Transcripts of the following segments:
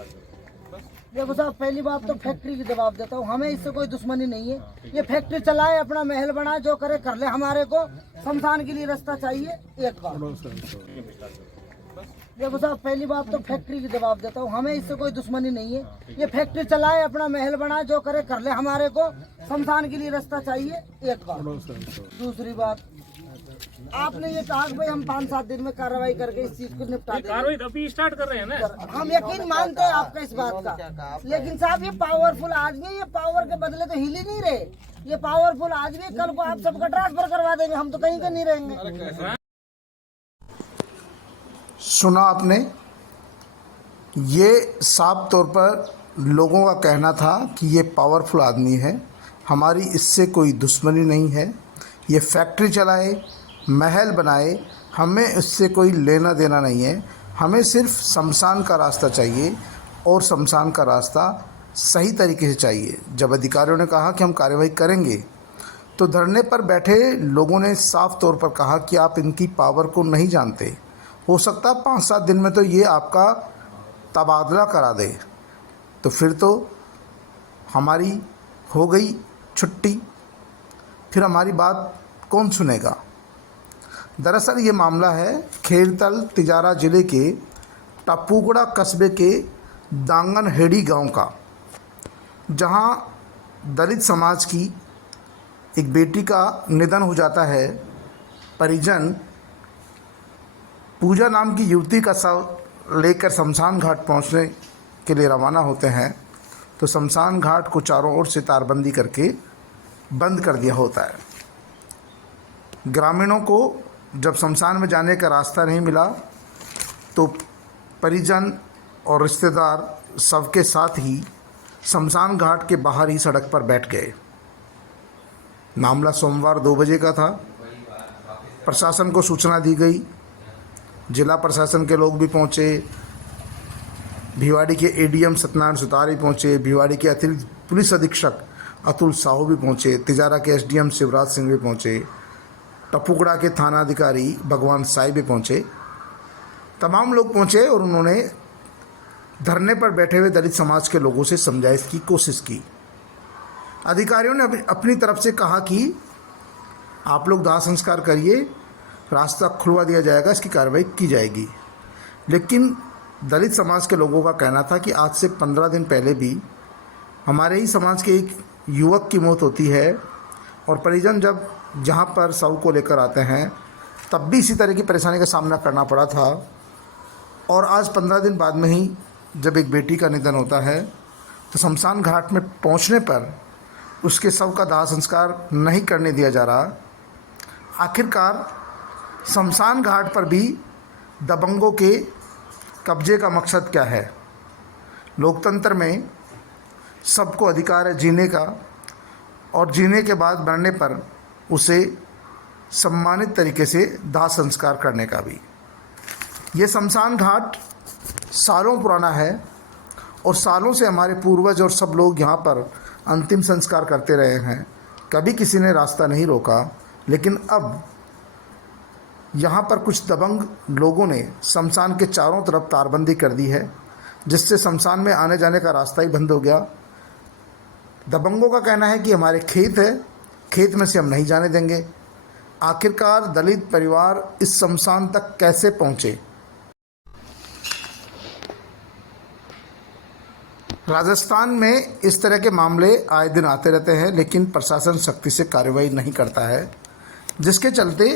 देखो साहब, पहली बात तो फैक्ट्री की जवाब देता हूँ, हमें इससे कोई दुश्मनी नहीं है। ये फैक्ट्री चलाए, अपना महल बनाए, जो करे कर ले, हमारे को शमशान के लिए रास्ता चाहिए। एक बात देखो साहब, पहली बात तो फैक्ट्री की जवाब देता हूँ, हमें इससे कोई दुश्मनी नहीं है। ये फैक्ट्री चलाए, अपना महल बनाए, जो करे कर ले, हमारे को शमशान के लिए रास्ता चाहिए। एक बात। दूसरी बात, आपने ये कहा कि भाई हम 5-7 दिन में कार्रवाई करके इस चीज को निपटा देंगे। कार्रवाई अभी स्टार्ट कर रहे हैं ना। हम यकीन मानते हैं आपका इस बात का, लेकिन साहब ये पावरफुल आदमी, ये पावर के बदले तो हिल ही नहीं रहे। ये पावरफुल आदमी कल को आप सबका ट्रांसफर करवा देंगे, हम तो कहीं के नहीं रहेंगे। सुना आपने, ये साफ तौर पर लोगों का कहना था कि ये पावरफुल आदमी है, हमारी इससे कोई दुश्मनी नहीं है। ये फैक्ट्री चलाए, महल बनाए, हमें इससे कोई लेना देना नहीं है। हमें सिर्फ शमशान का रास्ता चाहिए, और शमशान का रास्ता सही तरीके से चाहिए। जब अधिकारियों ने कहा कि हम कार्रवाई करेंगे, तो धरने पर बैठे लोगों ने साफ तौर पर कहा कि आप इनकी पावर को नहीं जानते। हो सकता 5-7 दिन में तो ये आपका तबादला करा दे, तो फिर तो हमारी हो गई छुट्टी, फिर हमारी बात कौन सुनेगा। दरअसल ये मामला है खेरतल तिजारा ज़िले के टप्पूगड़ा कस्बे के दांगनहेड़ी गांव का, जहां दलित समाज की एक बेटी का निधन हो जाता है। परिजन पूजा नाम की युवती का शव लेकर शमशान घाट पहुंचने के लिए रवाना होते हैं, तो शमशान घाट को चारों ओर से तारबंदी करके बंद कर दिया होता है। ग्रामीणों को जब शमशान में जाने का रास्ता नहीं मिला, तो परिजन और रिश्तेदार शव के साथ ही शमशान घाट के बाहर ही सड़क पर बैठ गए। मामला सोमवार 2 बजे का था। प्रशासन को सूचना दी गई, जिला प्रशासन के लोग भी पहुंचे, भिवाड़ी के एडीएम सत्यनारायण सुतार भी पहुंचे, भिवाड़ी के अतिरिक्त पुलिस अधीक्षक अतुल साहू भी पहुंचे, तिजारा के एसडीएम शिवराज सिंह भी पहुंचे, टप्पूगड़ा के थाना अधिकारी भगवान साई भी पहुंचे। तमाम लोग पहुंचे और उन्होंने धरने पर बैठे हुए दलित समाज के लोगों से समझाइश की कोशिश की। अधिकारियों ने अपनी तरफ से कहा कि आप लोग दाह संस्कार करिए, रास्ता खुलवा दिया जाएगा, इसकी कार्रवाई की जाएगी। लेकिन दलित समाज के लोगों का कहना था कि आज से 15 दिन पहले भी हमारे ही समाज के एक युवक की मौत होती है, और परिजन जब जहाँ पर शव को लेकर आते हैं तब भी इसी तरह की परेशानी का सामना करना पड़ा था। और आज 15 दिन बाद में ही जब एक बेटी का निधन होता है, तो शमशान घाट में पहुँचने पर उसके शव का दाह संस्कार नहीं करने दिया जा रहा। आखिरकार शमशान घाट पर भी दबंगों के कब्जे का मकसद क्या है? लोकतंत्र में सबको अधिकार है जीने का, और जीने के बाद मरने पर उसे सम्मानित तरीके से दाह संस्कार करने का भी। ये शमशान घाट सालों पुराना है, और सालों से हमारे पूर्वज और सब लोग यहाँ पर अंतिम संस्कार करते रहे हैं। कभी किसी ने रास्ता नहीं रोका, लेकिन अब यहाँ पर कुछ दबंग लोगों ने शमशान के चारों तरफ तारबंदी कर दी है, जिससे शमशान में आने जाने का रास्ता ही बंद हो गया। दबंगों का कहना है कि हमारे खेत है, खेत में से हम नहीं जाने देंगे। आखिरकार दलित परिवार इस शमशान तक कैसे पहुँचे? राजस्थान में इस तरह के मामले आए दिन आते रहते हैं, लेकिन प्रशासन सख्ती से कार्रवाई नहीं करता है, जिसके चलते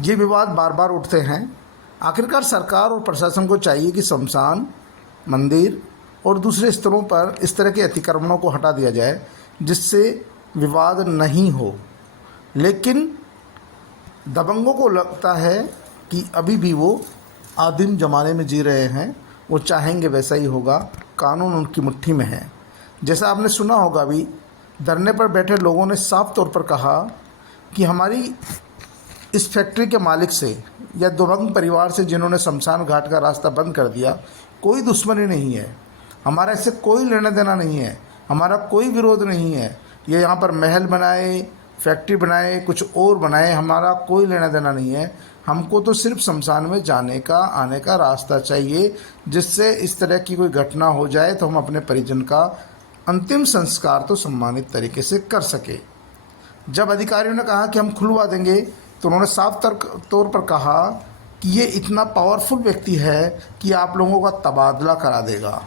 ये विवाद बार बार उठते हैं। आखिरकार सरकार और प्रशासन को चाहिए कि शमशान, मंदिर और दूसरे स्थलों पर इस तरह के अतिक्रमणों को हटा दिया जाए, जिससे विवाद नहीं हो। लेकिन दबंगों को लगता है कि अभी भी वो आदिम ज़माने में जी रहे हैं, वो चाहेंगे वैसा ही होगा, कानून उनकी मुट्ठी में है। जैसा आपने सुना होगा, अभी धरने पर बैठे लोगों ने साफ तौर पर कहा कि हमारी इस फैक्ट्री के मालिक से या दबंग परिवार से, जिन्होंने शमशान घाट का रास्ता बंद कर दिया, कोई दुश्मनी नहीं है, हमारा इससे कोई लेना देना नहीं है, हमारा कोई विरोध नहीं है। ये यहाँ पर महल बनाए, फैक्ट्री बनाए, कुछ और बनाए, हमारा कोई लेना देना नहीं है। हमको तो सिर्फ शमशान में जाने का आने का रास्ता चाहिए, जिससे इस तरह की कोई घटना हो जाए तो हम अपने परिजन का अंतिम संस्कार तो सम्मानित तरीके से कर सके। जब अधिकारियों ने कहा कि हम खुलवा देंगे तो उन्होंने साफ तौर पर कहा कि ये इतना पावरफुल व्यक्ति है कि आप लोगों का तबादला करा देगा,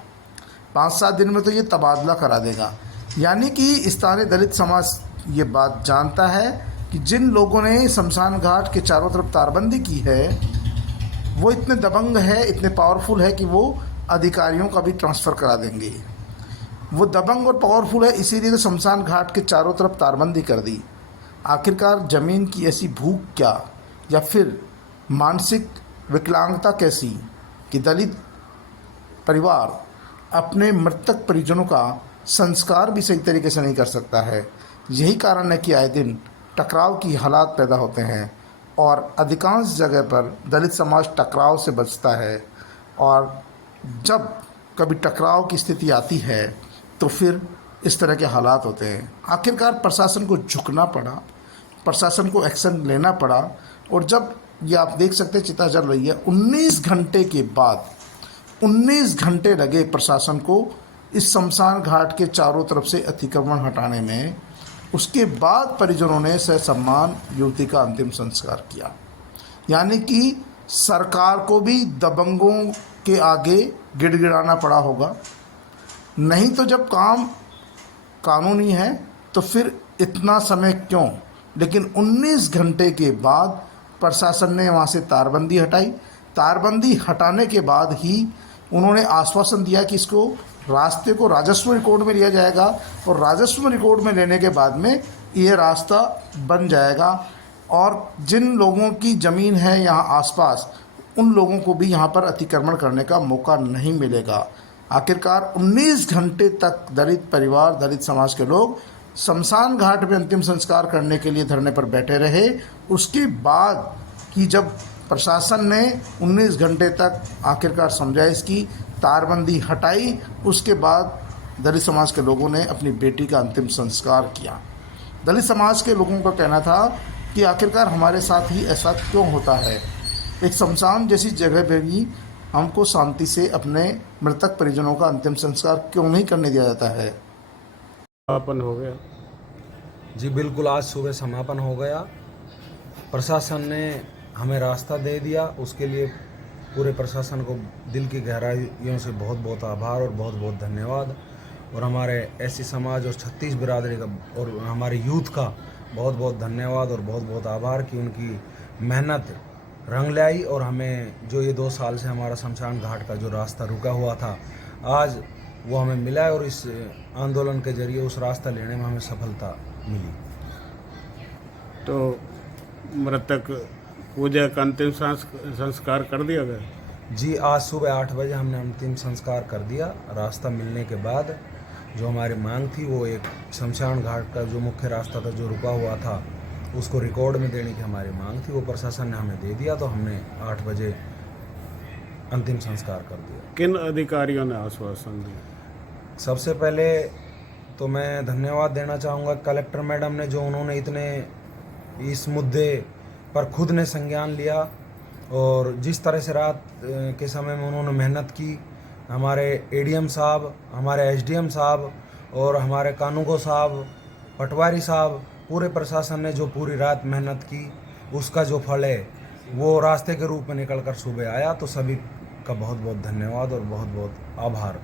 5-7 दिन में तो ये तबादला करा देगा। यानी कि स्थानीय दलित समाज ये बात जानता है कि जिन लोगों ने शमशान घाट के चारों तरफ तारबंदी की है वो इतने दबंग है, इतने पावरफुल है कि वो अधिकारियों का भी ट्रांसफ़र करा देंगे। वो दबंग और पावरफुल है, इसीलिए तो शमशान घाट के चारों तरफ तारबंदी कर दी। आखिरकार ज़मीन की ऐसी भूख क्या, या फिर मानसिक विकलांगता कैसी कि दलित परिवार अपने मृतक परिजनों का संस्कार भी सही तरीके से नहीं कर सकता है। यही कारण है कि आए दिन टकराव की हालात पैदा होते हैं और अधिकांश जगह पर दलित समाज टकराव से बचता है, और जब कभी टकराव की स्थिति आती है तो फिर इस तरह के हालात होते हैं। आखिरकार प्रशासन को झुकना पड़ा, प्रशासन को एक्शन लेना पड़ा, और जब ये आप देख सकते हैं चिता जल रही है, 19 घंटे के बाद 19 घंटे लगे प्रशासन को इस शमशान घाट के चारों तरफ से अतिक्रमण हटाने में। उसके बाद परिजनों ने ससम्मान युवती का अंतिम संस्कार किया। यानी कि सरकार को भी दबंगों के आगे गिड़गिड़ाना पड़ा होगा। नहीं तो जब काम कानूनी है तो फिर इतना समय क्यों। लेकिन 19 घंटे के बाद प्रशासन ने वहाँ से तारबंदी हटाई। तारबंदी हटाने के बाद ही उन्होंने आश्वासन दिया कि इसको रास्ते को राजस्व रिकॉर्ड में लिया जाएगा, और राजस्व रिकॉर्ड में लेने के बाद में ये रास्ता बन जाएगा, और जिन लोगों की ज़मीन है यहाँ आसपास उन लोगों को भी यहाँ पर अतिक्रमण करने का मौका नहीं मिलेगा। आखिरकार 19 घंटे तक दलित परिवार, दलित समाज के लोग शमशान घाट में अंतिम संस्कार करने के लिए धरने पर बैठे रहे। उसके बाद कि जब प्रशासन ने 19 घंटे तक आखिरकार समझाइश की, तारबंदी हटाई, उसके बाद दलित समाज के लोगों ने अपनी बेटी का अंतिम संस्कार किया। दलित समाज के लोगों का कहना था कि आखिरकार हमारे साथ ही ऐसा क्यों होता है, एक शमशान जैसी जगह पर भी हमको शांति से अपने मृतक परिजनों का अंतिम संस्कार क्यों नहीं करने दिया जाता है। समापन हो गया जी, बिल्कुल। आज सुबह समापन हो गया। प्रशासन ने हमें रास्ता दे दिया, उसके लिए पूरे प्रशासन को दिल की गहराइयों से बहुत बहुत आभार और बहुत बहुत धन्यवाद। और हमारे एससी समाज और 36 बिरादरी का और हमारे यूथ का बहुत बहुत धन्यवाद और बहुत बहुत आभार कि उनकी मेहनत रंग लाई, और हमें जो ये 2 साल से हमारा शमशान घाट का जो रास्ता रुका हुआ था, आज वो हमें मिला है, और इस आंदोलन के जरिए उस रास्ता लेने में हमें सफलता मिली। तो मृतक पूजा का अंतिम संस्कार कर दिया गया? जी, आज सुबह 8 बजे हमने अंतिम संस्कार कर दिया। रास्ता मिलने के बाद जो हमारी मांग थी, वो एक शमशान घाट का जो मुख्य रास्ता था जो रुका हुआ था, उसको रिकॉर्ड में देने की हमारी मांग थी, वो प्रशासन ने हमें दे दिया, तो हमने 8 बजे अंतिम संस्कार कर दिया। किन अधिकारियों ने आश्वासन दिया? सबसे पहले तो मैं धन्यवाद देना चाहूँगा कलेक्टर मैडम ने, जो उन्होंने इतने इस मुद्दे पर खुद ने संज्ञान लिया, और जिस तरह से रात के समय में उन्होंने मेहनत की। हमारे एडीएम साहब, हमारे एसडीएम साहब और हमारे कानूगो साहब, पटवारी साहब, पूरे प्रशासन ने जो पूरी रात मेहनत की, उसका जो फल है वो रास्ते के रूप में निकल कर सुबह आया। तो सभी का बहुत बहुत धन्यवाद और बहुत बहुत आभार।